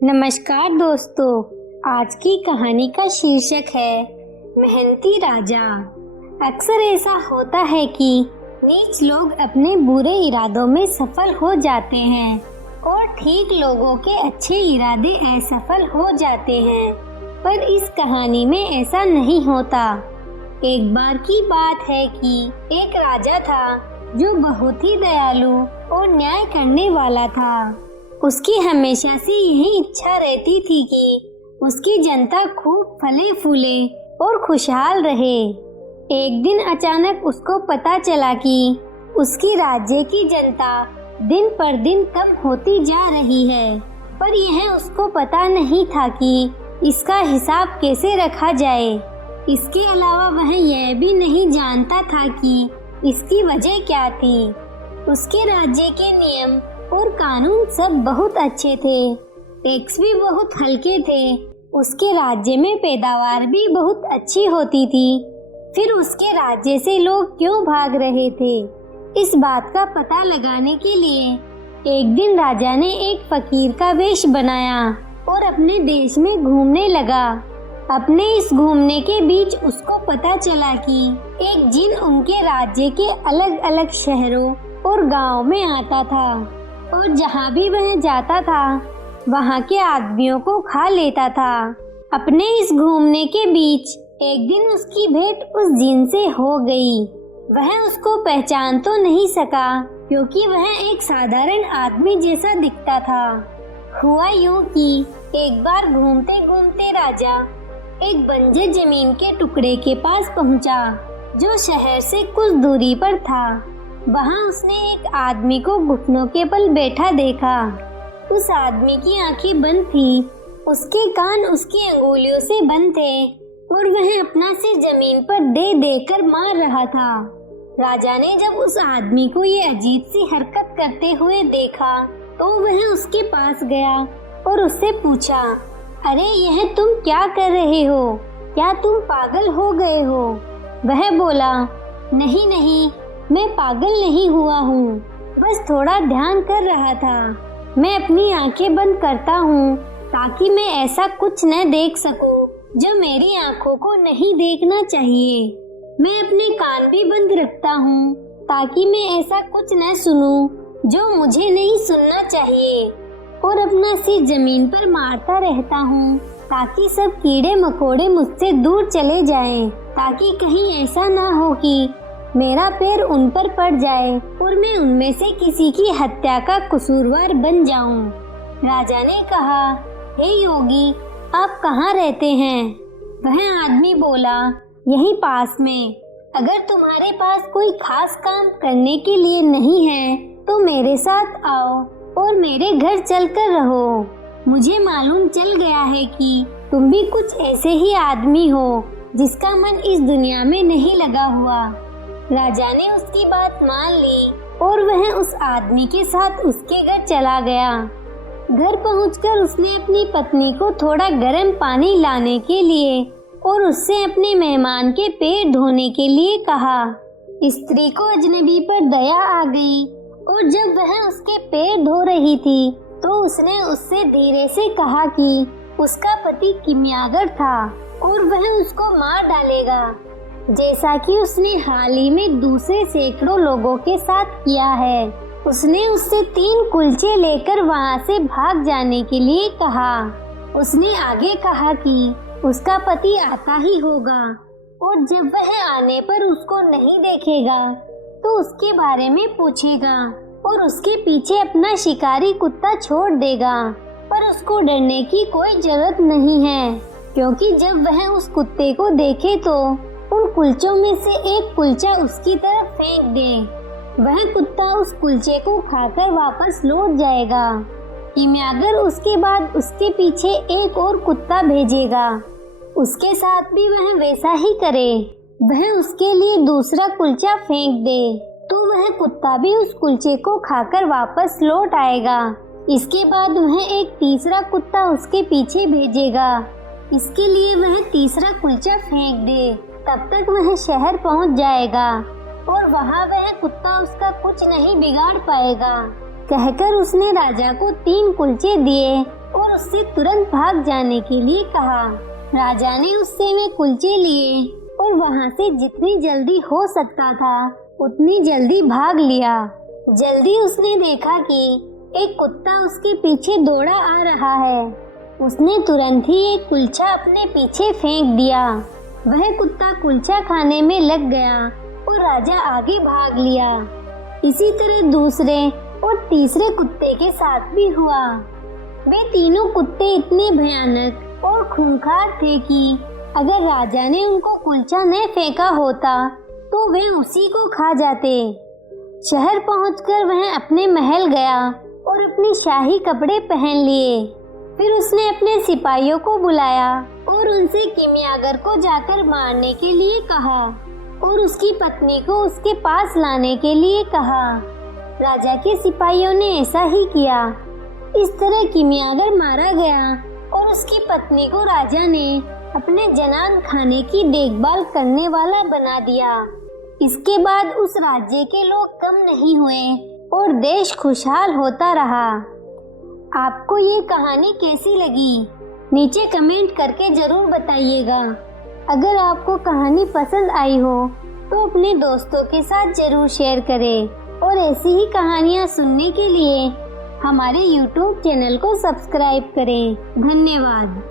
नमस्कार दोस्तों, आज की कहानी का शीर्षक है मेहनती राजा। अक्सर ऐसा होता है कि नीच लोग अपने बुरे इरादों में सफल हो जाते हैं और ठीक लोगों के अच्छे इरादे असफल हो जाते हैं, पर इस कहानी में ऐसा नहीं होता। एक बार की बात है कि एक राजा था जो बहुत ही दयालु और न्याय करने वाला था। उसकी हमेशा से यही इच्छा रहती थी कि उसकी जनता खूब फले फूले और खुशहाल रहे। एक दिन अचानक उसको पता चला कि उसकी राज्य की जनता दिन पर दिन कम होती जा रही है, पर यह उसको पता नहीं था कि इसका हिसाब कैसे रखा जाए। इसके अलावा वह यह भी नहीं जानता था कि इसकी वजह क्या थी। उसके राज्य के नियम और कानून सब बहुत अच्छे थे, टैक्स भी बहुत हल्के थे, उसके राज्य में पैदावार भी बहुत अच्छी होती थी। फिर उसके राज्य से लोग क्यों भाग रहे थे? इस बात का पता लगाने के लिए एक दिन राजा ने एक फकीर का वेश बनाया और अपने देश में घूमने लगा। अपने इस घूमने के बीच उसको पता चला कि एक जिन उनके राज्य के अलग अलग शहरों और गांवों में आता था और जहाँ भी वह जाता था वहाँ के आदमियों को खा लेता था। अपने इस घूमने के बीच एक दिन उसकी भेंट उस जिन से हो गई। वह उसको पहचान तो नहीं सका क्योंकि वह एक साधारण आदमी जैसा दिखता था। हुआ यूं कि एक बार घूमते घूमते राजा एक बंजर जमीन के टुकड़े के पास पहुंचा जो शहर से कुछ दूरी पर था। वहां उसने एक आदमी को घुटनों के बल बैठा देखा। उस आदमी की आंखें बंद थी, उसके कान उसकी अंगुलियों से बंद थे और वह अपना सिर जमीन पर दे देकर मार रहा था। राजा ने जब उस आदमी को ये अजीब सी हरकत करते हुए देखा तो वह उसके पास गया और उससे पूछा, अरे यह तुम क्या कर रहे हो? क्या तुम पागल हो गए हो? वह बोला, नहीं नहीं, मैं पागल नहीं हुआ हूँ, बस थोड़ा ध्यान कर रहा था। मैं अपनी आंखें बंद करता हूँ ताकि मैं ऐसा कुछ न देख सकूं जो मेरी आंखों को नहीं देखना चाहिए। मैं अपने कान भी बंद रखता हूँ ताकि मैं ऐसा कुछ न सुनूं जो मुझे नहीं सुनना चाहिए, और अपना सिर जमीन पर मारता रहता हूँ ताकि सब कीड़े मकोड़े मुझसे दूर चले जाएं, ताकि कहीं ऐसा ना हो कि मेरा पैर उन पर पड़ जाए और मैं उनमें से किसी की हत्या का कसूरवार बन जाऊं। राजा ने कहा, हे योगी, आप कहाँ रहते हैं? वह आदमी बोला, यहीं पास में। अगर तुम्हारे पास कोई खास काम करने के लिए नहीं है तो मेरे साथ आओ और मेरे घर चलकर रहो। मुझे मालूम चल गया है कि तुम भी कुछ ऐसे ही आदमी हो जिसका मन इस दुनिया में नहीं लगा हुआ। राजा ने उसकी बात मान ली और वह उस आदमी के साथ उसके घर चला गया। घर पहुंचकर उसने अपनी पत्नी को थोड़ा गर्म पानी लाने के लिए और उससे अपने मेहमान के पैर धोने के लिए कहा। स्त्री को अजनबी पर दया आ गई और जब वह उसके पैर धो रही थी तो उसने उससे धीरे से कहा कि उसका पति किमियागर था और वह उसको मार डालेगा, जैसा कि उसने हाल ही में दूसरे सैकड़ों लोगों के साथ किया है। उसने उससे 3 कुलचे लेकर वहां से भाग जाने के लिए कहा। उसने आगे कहा कि उसका पति आता ही होगा और जब वह आने पर उसको नहीं देखेगा तो उसके बारे में पूछेगा और उसके पीछे अपना शिकारी कुत्ता छोड़ देगा। पर उसको डरने की कोई जरूरत नहीं है, क्योंकि जब वह उस कुत्ते को देखे तो उन कुलचों में से एक कुलचा उसकी तरफ फेंक दे। वह कुत्ता उस कुलचे को खाकर वापस लौट जाएगा। किमियागर उसके बाद उसके पीछे एक और कुत्ता भेजेगा, उसके साथ भी वह वैसा ही करे। वह उसके लिए दूसरा कुलचा फेंक दे तो वह कुत्ता भी उस कुलचे को खाकर वापस लौट आएगा। इसके बाद वह एक तीसरा कुत्ता उसके पीछे भेजेगा, इसके लिए वह तीसरा कुलचा फेंक दे। तब तक वह शहर पहुंच जाएगा और वहां वह कुत्ता उसका कुछ नहीं बिगाड़ पाएगा। कहकर उसने राजा को 3 कुलचे दिए और उससे तुरंत भाग जाने के लिए कहा। राजा ने उससे वे कुलचे लिए और वहाँ से जितनी जल्दी हो सकता था उतनी जल्दी भाग लिया। जल्दी उसने देखा कि एक कुत्ता उसके पीछे दौड़ा आ रहा है। उसने तुरंत ही एक कुलचा अपने पीछे फेंक दिया। वह कुत्ता कुलचा खाने में लग गया और राजा आगे भाग लिया। इसी तरह दूसरे और तीसरे कुत्ते के साथ भी हुआ। वे तीनों कुत्ते इतने भयानक और खूंखार थे कि अगर राजा ने उनको कुलचा न फेंका होता तो वे उसी को खा जाते। शहर पहुंचकर वह अपने महल गया और अपने शाही कपड़े पहन लिए। फिर उसने अपने सिपाहियों को बुलाया और उनसे किमियागर को जाकर मारने के लिए कहा और उसकी पत्नी को उसके पास लाने के लिए कहा। राजा के सिपाहियों ने ऐसा ही किया। इस तरह किमियागर मारा गया और उसकी पत्नी को राजा ने अपने जनान खाने की देखभाल करने वाला बना दिया। इसके बाद उस राज्य के लोग कम नहीं हुए और देश खुशहाल होता रहा। आपको ये कहानी कैसी लगी? नीचे कमेंट करके जरूर बताइएगा। अगर आपको कहानी पसंद आई हो तो अपने दोस्तों के साथ जरूर शेयर करें और ऐसी ही कहानियाँ सुनने के लिए हमारे YouTube चैनल को सब्सक्राइब करें। धन्यवाद।